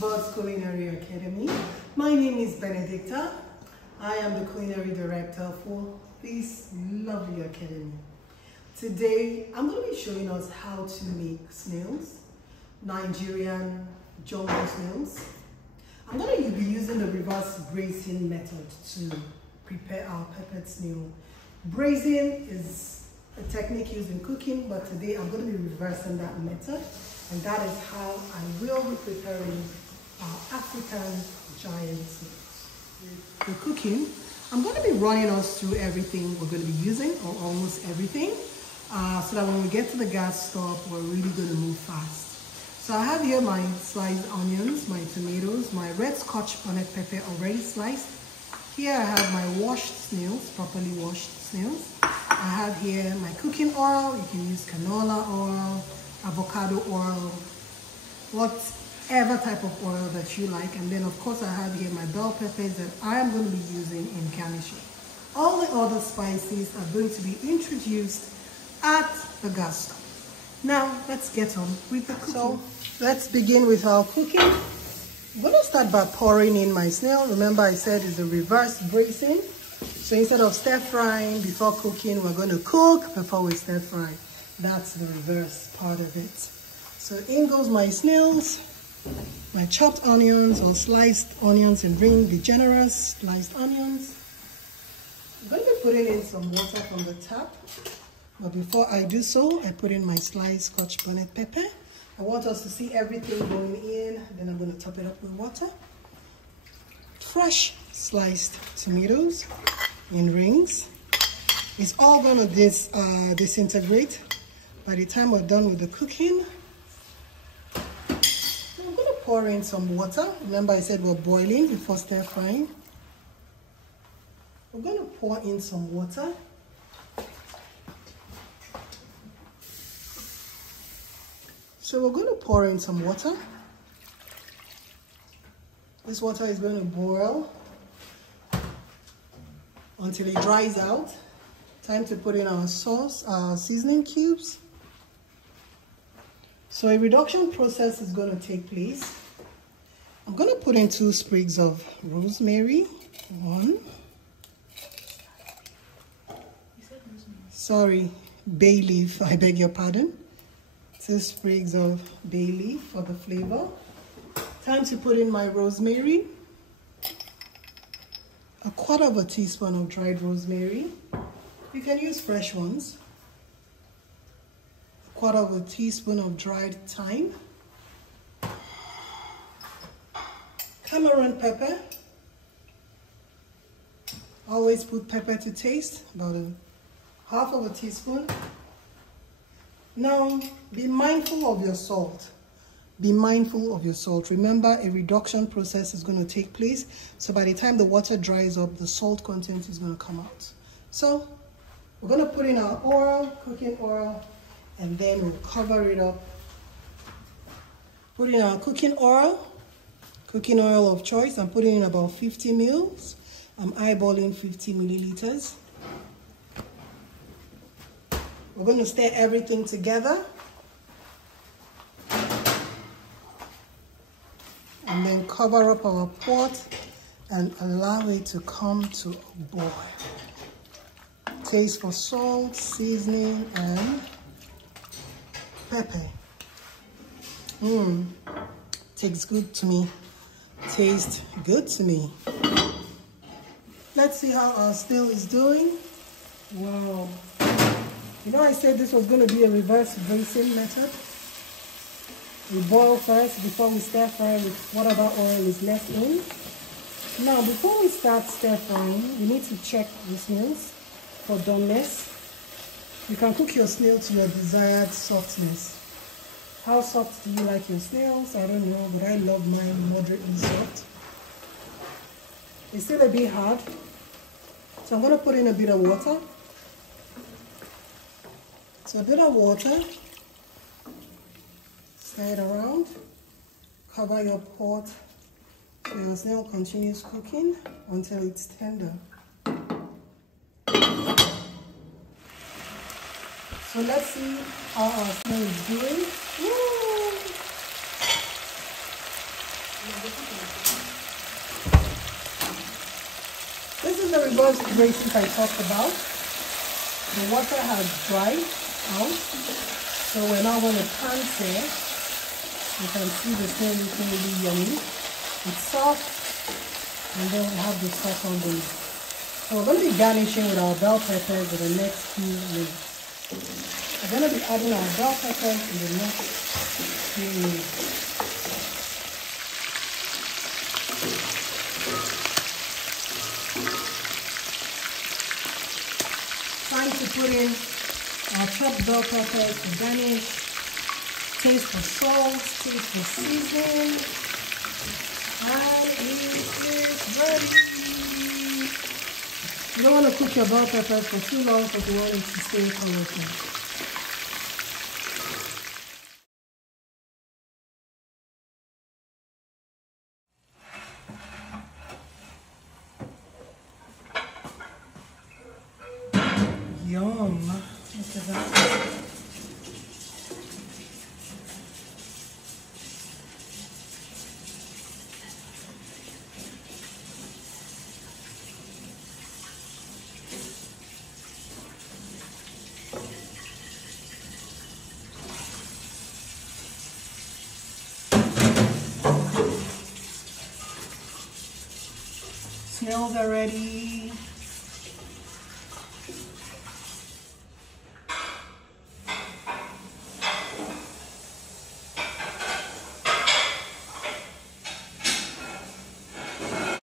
Boss Culinary Academy. My name is Benedicta. I am the Culinary Director for this lovely academy. Today, I'm going to be showing us how to make snails, Nigerian jumbo snails. I'm going to be using the reverse braising method to prepare our peppered snail. Braising is a technique used in cooking, but today I'm going to be reversing that method, and that is how I will be preparing our African giant snails. For cooking, I'm going to be running us through everything we're going to be using, or almost everything, so that when we get to the gas stove, we're really going to move fast. So I have here my sliced onions, my tomatoes, my red Scotch bonnet pepper already sliced. Here I have my washed snails, properly washed snails. I have here my cooking oil. You can use canola oil, avocado oil, whatever type of oil that you like. And then of course I have here my bell peppers that I am going to be using in garnishing. All the other spices are going to be introduced at the gas stove. Now let's get on with the cooking. So let's begin with our cooking. I'm going to start by pouring in my snail. Remember I said it's a reverse braising. So instead of stir frying before cooking, we're going to cook before we stir fry. That's the reverse part of it. So in goes my snails, my chopped onions or sliced onions, and bring the generous sliced onions. I'm going to be putting in some water from the tap. But before I do so, I put in my sliced Scotch bonnet pepper. I want us to see everything going in. Then I'm going to top it up with water. Fresh sliced tomatoes in rings. It's all going to disintegrate by the time we're done with the cooking. I'm going to pour in some water. Remember I said we're boiling before stir frying. We're going to pour in some water. So we're going to pour in some water. This water is going to boil until it dries out. Time to put in our sauce, our seasoning cubes. So a reduction process is going to take place. I'm going to put in 2 sprigs of rosemary. 1. Sorry, bay leaf, I beg your pardon. 2 sprigs of bay leaf for the flavor. Time to put in my rosemary. 1/4 teaspoon of dried rosemary. You can use fresh ones. 1/4 teaspoon of dried thyme. Tamarind pepper. Always put pepper to taste, about 1/2 teaspoon. Now, be mindful of your salt. Be mindful of your salt. Remember, a reduction process is going to take place. So by the time the water dries up, the salt content is going to come out. So we're going to put in our oil, cooking oil, and then we'll cover it up. Put in our cooking oil of choice. I'm putting in about 50 mils. I'm eyeballing 50 milliliters. We're going to stir everything together. And then cover up our pot and allow it to come to a boil. Taste for salt, seasoning, and pepper. Tastes good to me. Tastes good to me. Let's see how our snail is doing. Wow. You know I said this was going to be a reverse braising method. We boil first before we stir fry with whatever oil is left in. Now before we start stir frying, we need to check the snails for doneness. You can cook your snail to your desired softness. How soft do you like your snails? I don't know, but I love mine moderately soft. It's still a bit hard. So I'm going to put in a bit of water. So a bit of water, stir it around, cover your pot so your snail continues cooking until it's tender. So let's see how our snail is doing. Woo! sugar grating I talked about, the water has dried out. So we're now going to pan it. You can see the snail looking really yummy. It's soft, and then we have the sauce on the. So we're going to be garnishing with our bell peppers in the next few minutes. We're going to be adding our bell peppers in the next few minutes. Time to put in our chopped bell peppers to garnish, taste for salt, taste for seasoning, and it is ready. You don't want to cook your bell peppers for too long because you want it to stay colorful. Yum! Look at that. Snails are ready.